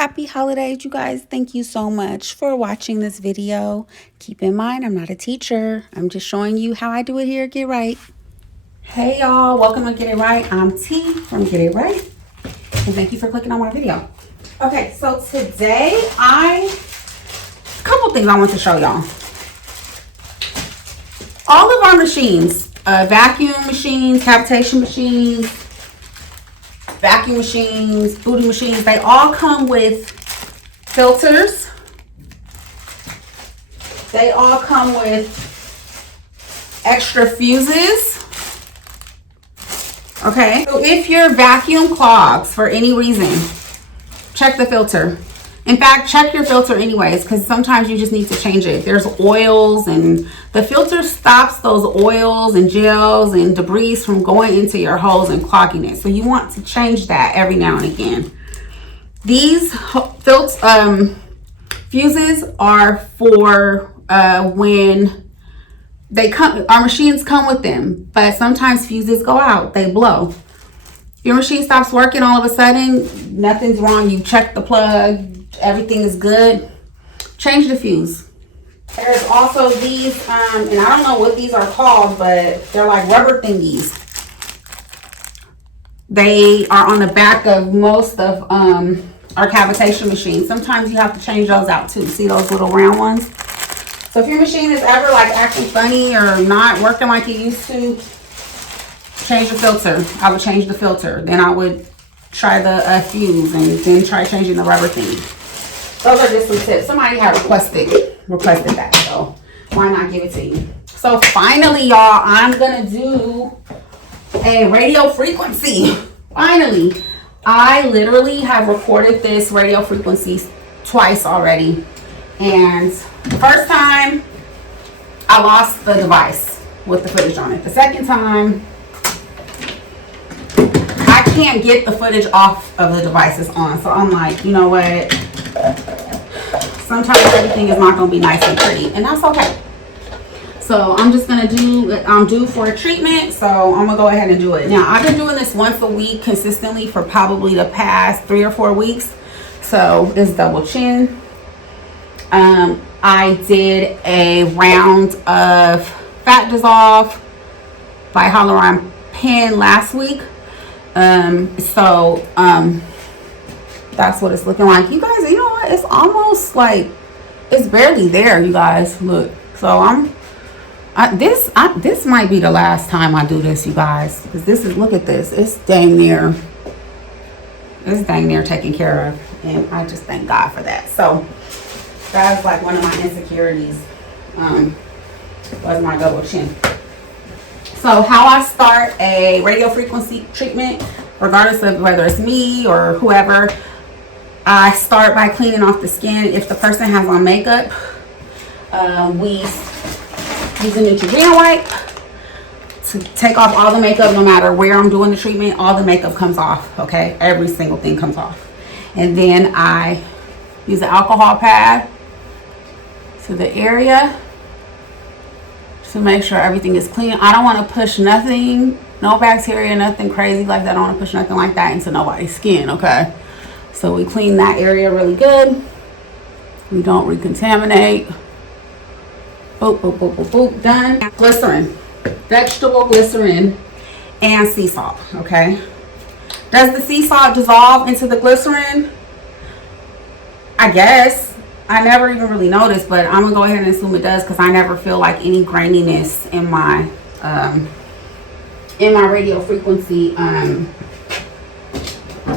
Happy holidays, you guys. Thank you so much for watching this video. Keep in mind, I'm not a teacher. I'm just showing you how I do it here at Get Right. Hey y'all, welcome to Get It Right. I'm T from Get It Right. And thank you for clicking on my video. Okay, so today a couple things I want to show y'all. All of our machines, vacuum machines, cavitation machines, vacuum machines, booty machines, they all come with filters. They all come with extra fuses. Okay, so if your vacuum clogs for any reason, check the filter. In fact, check your filter anyways, because sometimes you just need to change it. There's oils, and the filter stops those oils and gels and debris from going into your hose and clogging it. So you want to change that every now and again. These fuses are for when they come. Our machines come with them, but sometimes fuses go out. They blow. If your machine stops working all of a sudden, nothing's wrong. You check the plug. Everything is good. Change the fuse. There's also these, and I don't know what these are called, but they're like rubber thingies. They are on the back of most of our cavitation machines. Sometimes you have to change those out too. See those little round ones? So if your machine is ever like acting funny or not working like it used to, change the filter. I would change the filter. Then I would try the fuse, and then try changing the rubber thingy. Those are just some tips. Somebody had requested that, so why not give it to you? So finally, y'all, I'm gonna do a radio frequency. Finally, I literally have recorded this radio frequency twice already, and the first time I lost the device with the footage on it. The second time, I can't get the footage off of the devices on, so I'm like, you know what? Sometimes everything is not going to be nice and pretty, and that's okay. So I'm just going to do, I'm due for a treatment, so I'm going to go ahead and do it. Now, I've been doing this once a week consistently for probably the past 3 or 4 weeks. So it's double chin. I did a round of Fat Dissolve by Hyaluron Pen last week. That's what it's looking like. You guys, you know what? It's almost like it's barely there, you guys. Look. So this might be the last time I do this, you guys. Because this is, look at this. It's dang near taken care of. And I just thank God for that. So that's like one of my insecurities. Was my double chin. So how I start a radio frequency treatment, regardless of whether it's me or whoever, I start by cleaning off the skin. If the person has on makeup, we use a Neutrogena wipe to take off all the makeup. No matter where I'm doing the treatment, all the makeup comes off, okay? Every single thing comes off. And then I use an alcohol pad to the area to make sure everything is clean. I don't want to push nothing, no bacteria, nothing crazy like that. I don't want to push nothing like that into nobody's skin, okay? So we clean that area really good. We don't recontaminate. Boop, boop, boop, boop, boop, done. Glycerin, vegetable glycerin, and sea salt, okay? Does the sea salt dissolve into the glycerin? I guess. I never even really noticed, but I'm gonna go ahead and assume it does, because I never feel like any graininess in my radio frequency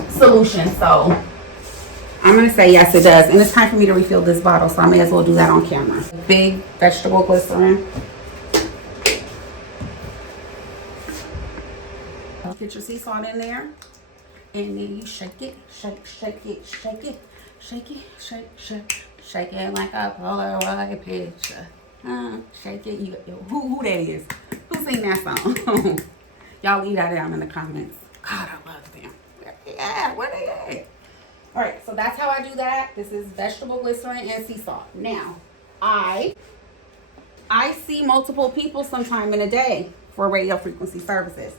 solution. So I'm gonna say yes, it does. And it's time for me to refill this bottle, so I may as well do that on camera. Big vegetable glycerin. Get your sea salt in there, and then you shake it, shake it, shake it, shake it, shake it like a Polaroid picture. Shake it. Who that is? Who sing that song? Y'all leave that down in the comments. God, I love them. Where they at? All right, so that's how I do that. This is vegetable glycerin and sea salt. Now, I see multiple people sometime in a day for radio frequency services.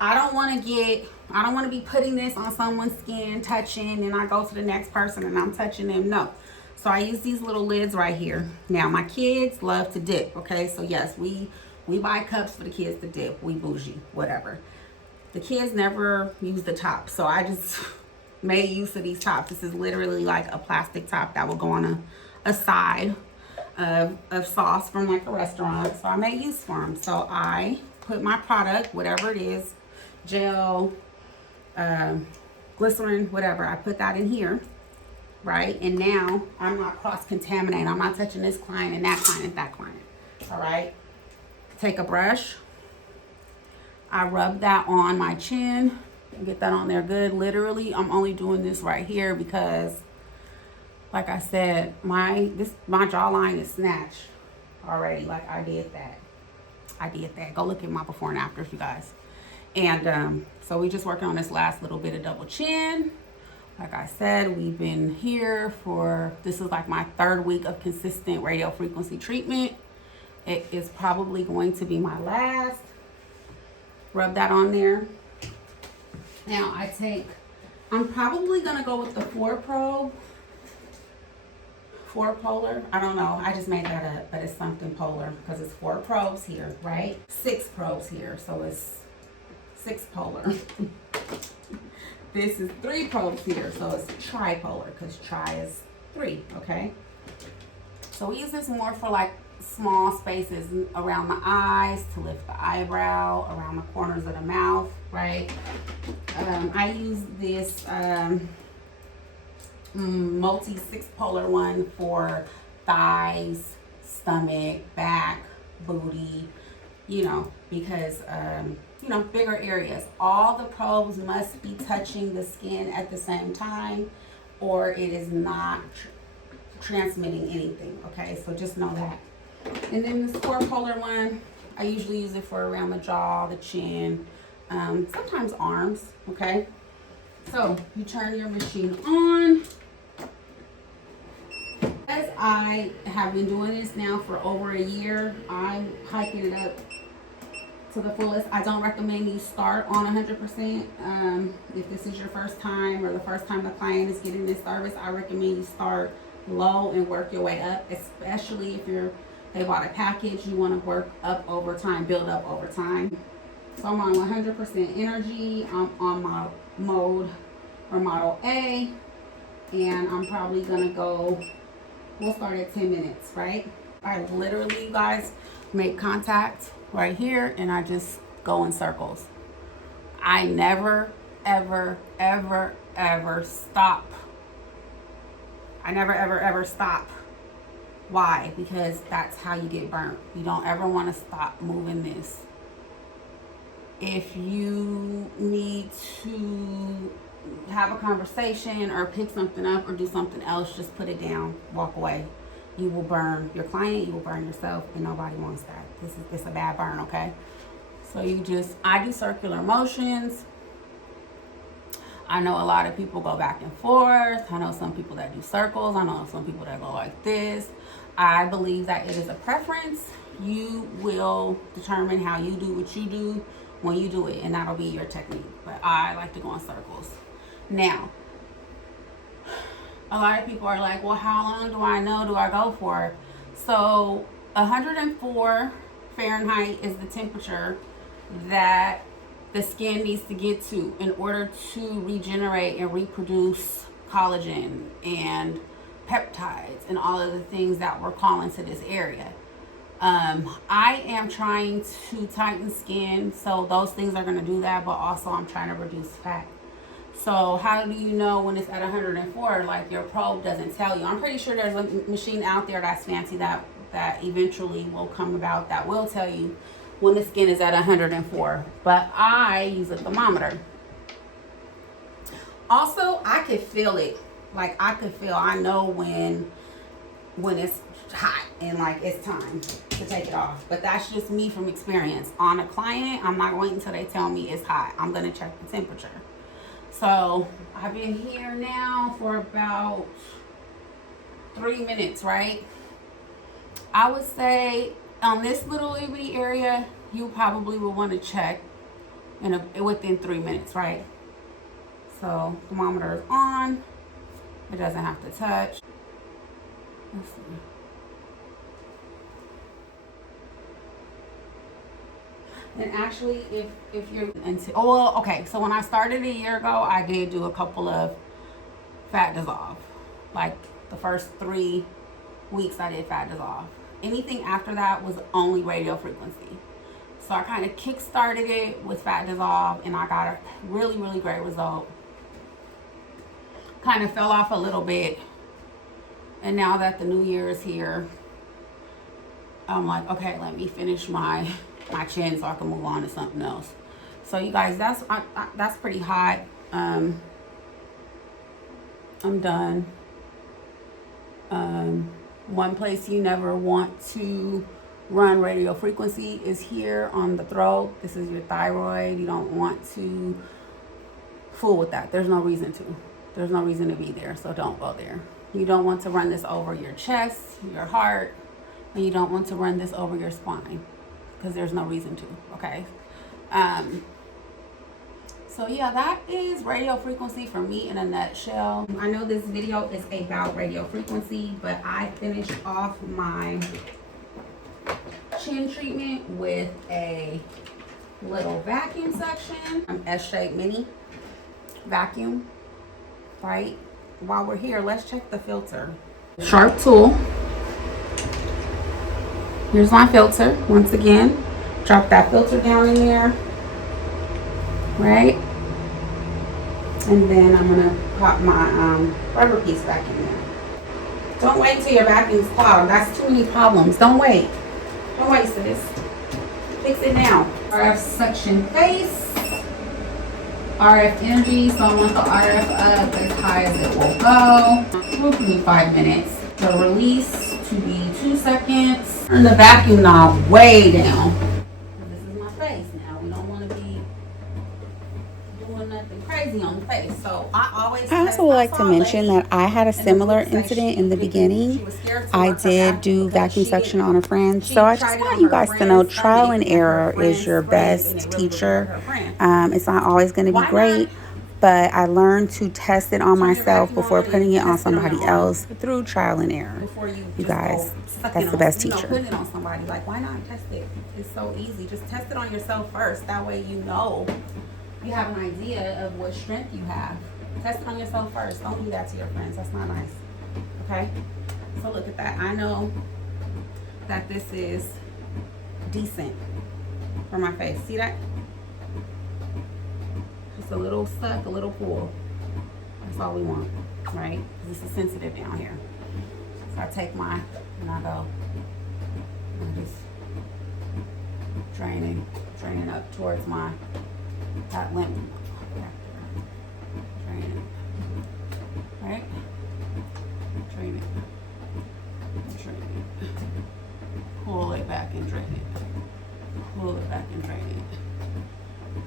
I don't want to be putting this on someone's skin, touching, and I go to the next person and I'm touching them. No. So I use these little lids right here. Now my kids love to dip, okay? So yes, we buy cups for the kids to dip. We bougie, whatever. The kids never use the top, so I just made use of these tops. This is literally like a plastic top that will go on a side of sauce from like a restaurant. So I made use for them. So I put my product, whatever it is, gel, glycerin, whatever, I put that in here, right? And now I'm not cross-contaminating. I'm not touching this client and that client and that client, all right? Take a brush. I rub that on my chin and get that on there good. Literally, I'm only doing this right here because, like I said, my jawline is snatched already. Like I did that. Go look at my before and afters, you guys. And so we just working on this last little bit of double chin. Like I said, we've been here this is like my 3rd week of consistent radio frequency treatment. It is probably going to be my last. Rub that on there. Now I'm probably gonna go with the 4 polar. I don't know. I just made that up, but it's something polar because it's 4 probes here, right? 6 probes here, so it's 6 polar. This is 3 probes here, so it's tripolar because tri is 3, okay? So we use this more for like small spaces around the eyes, to lift the eyebrow, around the corners of the mouth, right? I use this multi 6 polar one for thighs, stomach, back, booty, because bigger areas. All the probes must be touching the skin at the same time, or it is not transmitting anything. Okay, so just know that. And then this 4 polar one, I usually use it for around the jaw, the chin, sometimes arms. Okay, so you turn your machine on. As I have been doing this now for over a year, I'm hiking it up to the fullest. I don't recommend you start on 100%. If this is your first time or the first time the client is getting this service, I recommend you start low and work your way up, especially if they bought a package. You want to work up over time, build up over time. So I'm on 100% energy. I'm on my mode or model A, and I'm probably gonna go, we'll start at 10 minutes, right? I literally, guys, make contact right here and I just go in circles. I never, ever, ever, ever stop. I never, ever, ever stop. Why? Because that's how you get burnt. You don't ever want to stop moving this. If you need to have a conversation or pick something up or do something else, just put it down, walk away. You will burn your client, you will burn yourself, and nobody wants that. It's a bad burn, okay? So I do circular motions. I know a lot of people go back and forth. I know some people that do circles. I know some people that go like this. I believe that it is a preference. You will determine how you do what you do when you do it, and that'll be your technique. But I like to go in circles. Now, a lot of people are like, well, how long do I go for? So 104 Fahrenheit is the temperature that the skin needs to get to in order to regenerate and reproduce collagen and peptides and all of the things that we're calling to this area. I am trying to tighten skin, so those things are going to do that, but also I'm trying to reduce fat. So how do you know when it's at 104? Like, your probe doesn't tell you. I'm pretty sure there's a machine out there that's fancy that eventually will come about that will tell you when the skin is at 104. But I use a thermometer. Also, I could feel it. Like, I know when it's hot and like it's time to take it off. But that's just me from experience. On a client, I'm not waiting until they tell me it's hot. I'm going to check the temperature. So I've been here now for about 3 minutes, right? I would say on this little itty area, you probably will want to check within 3 minutes, right? So thermometer is on. It doesn't have to touch. Let's see. And actually, if you're into, oh well, okay. So when I started a year ago, I did do a couple of fat dissolve. Like the first 3 weeks, I did fat dissolve. Anything after that was only radio frequency. So I kind of kick-started it with fat dissolve, and I got a really, really great result. Kind of fell off a little bit, and now that the new year is here, I'm like, okay, let me finish my chin so I can move on to something else. So you guys, that's pretty hot. I'm done. One place you never want to run radio frequency is here on the throat. This is your thyroid. You don't want to fool with that. There's no reason to. There's no reason to be there, so don't go there. You don't want to run this over your chest, your heart, and you don't want to run this over your spine because there's no reason to, okay? So yeah, that is radio frequency for me in a nutshell. I know this video is about radio frequency, but I finished off my chin treatment with a little vacuum suction. S-Shape Mini vacuum, right? While we're here, let's check the filter. Sharp tool. Here's my filter. Once again, drop that filter down in there, right? And then I'm gonna pop my rubber piece back in there. Don't wait till your vacuum's clogged. That's too many problems. Don't wait. Don't wait, sis. Fix it now. RF suction face. RF energy, so I want the RF up as high as it will go. We'll give me 5 minutes. The release to be 2 seconds. Turn the vacuum knob way down. This is my face now. We don't want to be doing nothing crazy on the face. So I also would like to mention that I had a similar incident in the beginning. I did do vacuum suction on a friend. So I just want you guys to know trial and error is your best teacher. It's not always going to be great, but I learned to test it on myself before putting it on somebody else through trial and error. You guys, that's the best teacher. Put it on somebody. Like, why not test it? It's so easy. Just test it on yourself first. That way you know, you have an idea of what strength you have. Test it on yourself first. Don't do that to your friends. That's not nice. Okay? So look at that. I know that this is decent for my face. See that? Just a little suck, a little pull. That's all we want, right? This is sensitive down here. So I take my, and I go, and just draining up towards my, that lymph. Drain it, right? Drain it, drain it. Pull it back and drain it. Pull it back and drain it.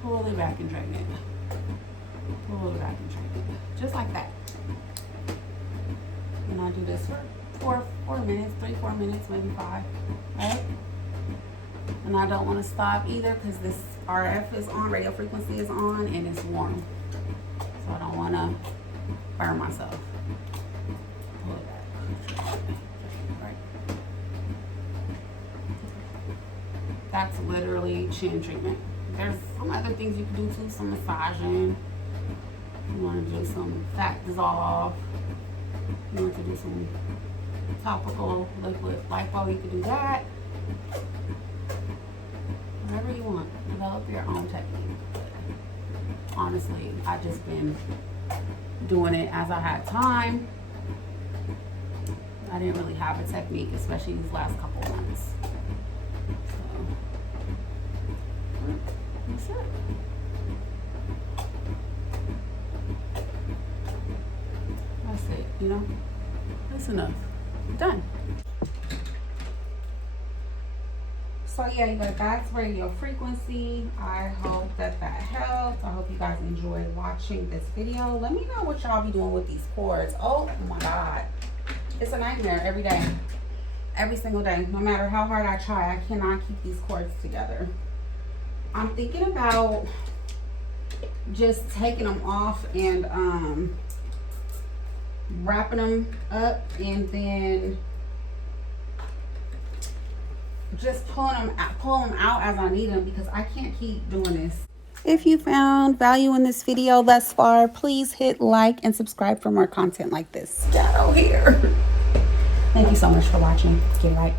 Pull it back and drain it. Pull it back and drain it. Just like that. And I do this for 4 minutes, 3-4 minutes, maybe 5, right? And I don't want to stop either because this RF is on, radio frequency is on, and it's warm. So I don't want to burn myself. Pull it back. Right. That's literally chin treatment. There's some other things you can do too, some massaging. You want to do some fat dissolve. You want to do some topical liquid lipo, you can do that. Whatever you want. Develop your own technique. But honestly, I've just been doing it as I had time. I didn't really have a technique, especially these last couple of months. So, that's it. That's it, you know? That's enough. Done. So yeah, you got that's radio frequency. I hope that helped. I hope you guys enjoyed watching this video. Let me know what y'all be doing with these cords. Oh my God. It's a nightmare every day. Every single day. No matter how hard I try, I cannot keep these cords together. I'm thinking about just taking them off and wrapping them up, and then just pull them out as I need them, because I can't keep doing this. If you found value in this video thus far, please hit like and subscribe for more content like this. Get out here. Thank you so much for watching. Get right.